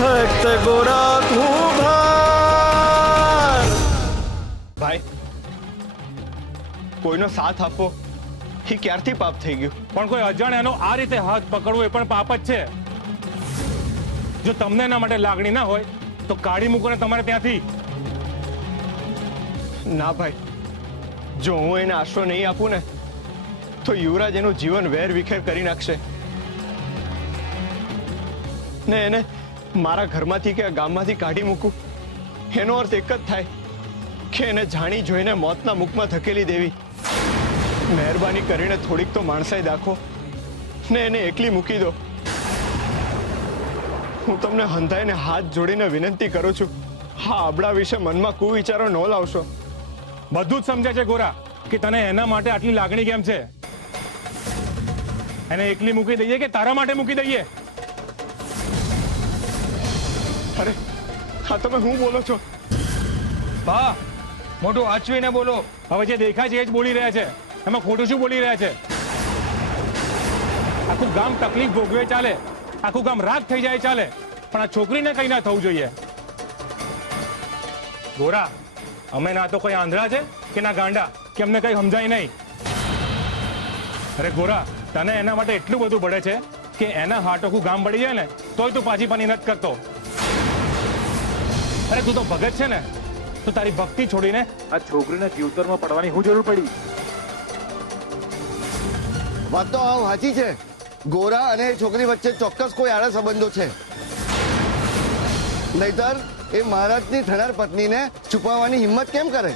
ભક્ત ગોરા કુંભાર. ભાઈ, કોઈનો સાથ આપવો એ ક્યારથી પાપ થઈ ગયું? પણ કોઈ અજાણ્યાનો આ રીતે હાથ પકડવો એ પણ પાપ જ છે. જો તમને એના માટે લાગણી ના હોય તો કાઢી મૂકો ને તમારે ત્યાંથી. ના ભાઈ, જો હું એને આશરો નહીં આપું ને તો યુવરાજ એનું જીવન વેર વિખેર કરી નાખશે ને એને મારા ઘરમાંથી કે ગામમાંથી કાઢી મૂકું એનો અર્થ એક જ થાય કે એને જાણી જોઈને મોતના મુખમાં ધકેલી દેવી. મહેરબાની કરીને થોડીક તો માણસાઈ દાખવો ને એને એકલી મૂકી દો. હું તમને હંધાઈને હાથ જોડીને વિનંતી કરું છું, હા આબળા વિશે મનમાં કુવિચારો ન લાવશો. બધું જ સમજે છે ગોરા કે તને એના માટે આટલી લાગણી કેમ છે. એને એકલી મૂકી દઈએ કે તારા માટે મૂકી દઈએ? અરે હા, તમે શું બોલો છો? બા, મોઢું આચવીને બોલો. હવે જે દેખાય છે એ જ બોલી રહ્યા છે, એમાં ખોટું શું બોલી રહ્યા છે? આખું ગામ તકલીફ ભોગવે ચાલે, આખું ગામ રાગ થઈ જાય ચાલે, પણ આ છોકરીને કઈ ના થવું જોઈએ. ગોરા, અમે ના તો કોઈ આંધળા છે કે ના ગાંડા કે અમને કઈ સમજાય નહીં. અરે ગોરા, તને એના માટે એટલું બધું પડે છે કે એના હાટોખું ગામ બળી જાય ને તોય તું પાછી પાની નથી કરતો. અરે તું તો ભગત છે ને, તો તારી ભક્તિ છોડીને આ છોકરીને જીવતરમાં પડવાની શું જરૂર પડી? વાત તો સાચી છે. ગોરા અને છોકરી વચ્ચે ચોક્કસ કોઈ આડા સંબંધો છે, નહીતર એ મહારાજની થનાર પત્નીને છુપાવવાની હિંમત કેમ કરે?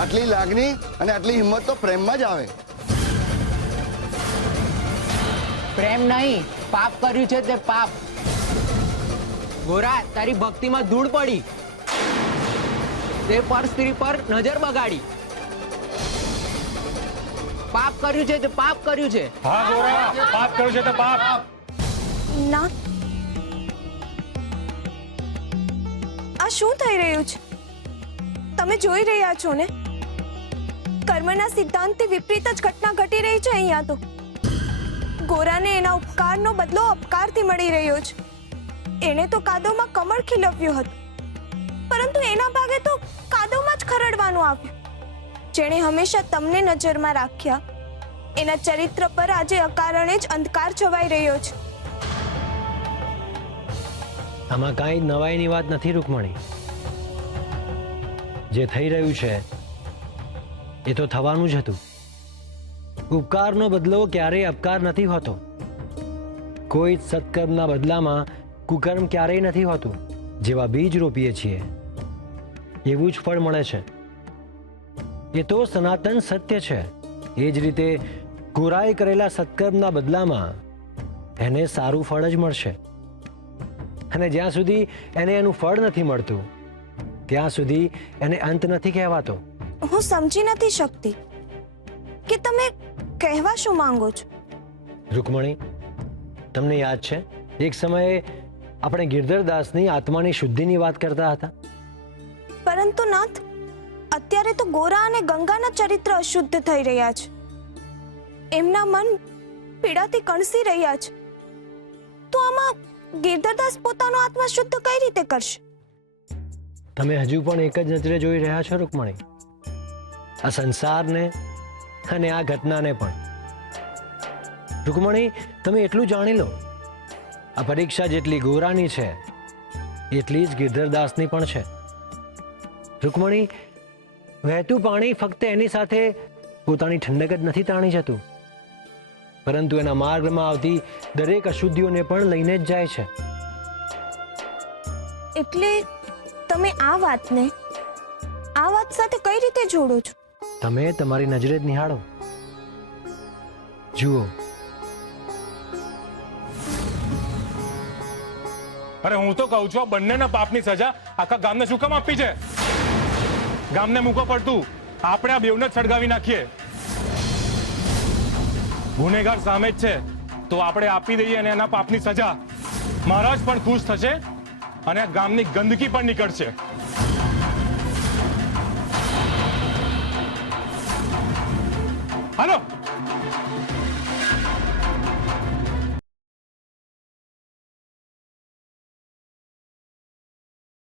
આટલી લાગણી અને આટલી હિંમત તો પ્રેમમાં જ આવે. પ્રેમ નહીં, પાપ કર્યું છે તે પાપ. ગોરા, તારી ભક્તિમાં ધૂળ પડી, તે પર સ્ત્રી પર નજર બગાડી. પાપ કર્યું છે તે પાપ કર્યું છે. હા ગોરા, પાપ કર્યું છે તો પાપ. ના, આ શું થઈ રહ્યું છે? તમે જોઈ રહ્યા છો ને, કર્મના સિદ્ધાંતથી વિપરીત જ ઘટના ઘટી રહી છે અહીંયા તો. ગોરાને એના ઉપકારનો બદલો અપકારથી મળી રહ્યો છે. એણે તો કાદવમાં કમળ ખીલવ્યું હતું, પરંતુ એના ભાગે તો કાદવમાં જ ખરડવાનું આવ્યું. જેણે હંમેશા તમને નજરમાં રાખ્યા, એના ચરિત્ર પર આજે અકારણે જ અંધકાર છવાઈ રહ્યો છે. આમાં કાંઈ નવાઈની વાત નથી રૂકમણી. જે થઈ રહ્યું છે એ તો થવાનું જ હતું. ઉપકારનો બદલો ક્યારેય અપકાર નથી હોતો. કોઈ સત્કર્મના બદલામાં કુકર્મ ક્યારેય નથી હોતું. જેવા બીજ રોપીએ છીએ એવું જ ફળ મળે છે. એ તો સનાતન સત્ય છે. એ જ રીતે ગોરાએ કરેલા સત્કર્મના બદલામાં એને સારું ફળ જ મળશે. અને જ્યાં સુધી એને એનું ફળ નથી મળતું ત્યાં સુધી એને અંત નથી કહેવાતો. હું સમજી નથી શકતી કે તમે કહેવા શું માંગો છો. રૂકમણી, તમને યાદ છે એક સમયે આપણે ગિરધરદાસની આત્માની શુદ્ધિની વાત કરતા હતા? પરંતુ નાથ, અત્યારે તો ગોરા અને ગંગાના ચરિત્ર અશુદ્ધ થઈ રહ્યા છે. એમના મન પીડાથી કણસી રહ્યા છે. તો આમાં ગિરધરદાસ પોતાનો આત્મા શુદ્ધ કઈ રીતે કરશે? તમે હજુ પણ એક જ નજરે જોઈ રહ્યા છો રૂકમણી, આ સંસારને અને આ ઘટનાને પણ. રૂકમણી, તમે એટલું જાણી લો, આ પરીક્ષા જેટલી ગોરાની છે એટલી જ ગિરધરદાસની પણ છે. રૂકમણી, વહેતું પાણી ફક્ત એની સાથે પોતાની ઠંડક જ નથી તાણી જતું, પરંતુ એના માર્ગમાં આવતી દરેક અશુદ્ધિઓને પણ લઈને જ જાય છે. એટલે તમે આ વાતને આ વાત સાથે કઈ રીતે જોડો છો? તમે તમારી નજરે જ નિહાળો, જુઓ. અરે હું તો કહું છું, આ બંનેના પાપની સજા આખા ગામને શું કામ આપી છે? ગામને મૂકો પડતું, આપણે આ બેવને સળગાવી નાખીએ. ગુનેગાર સામે જ છે તો આપણે આપી દઈએ અને એના પાપની સજા. મહારાજ પણ ખુશ થશે અને આ ગામની ગંદકી પણ નીકળશે. હાલો.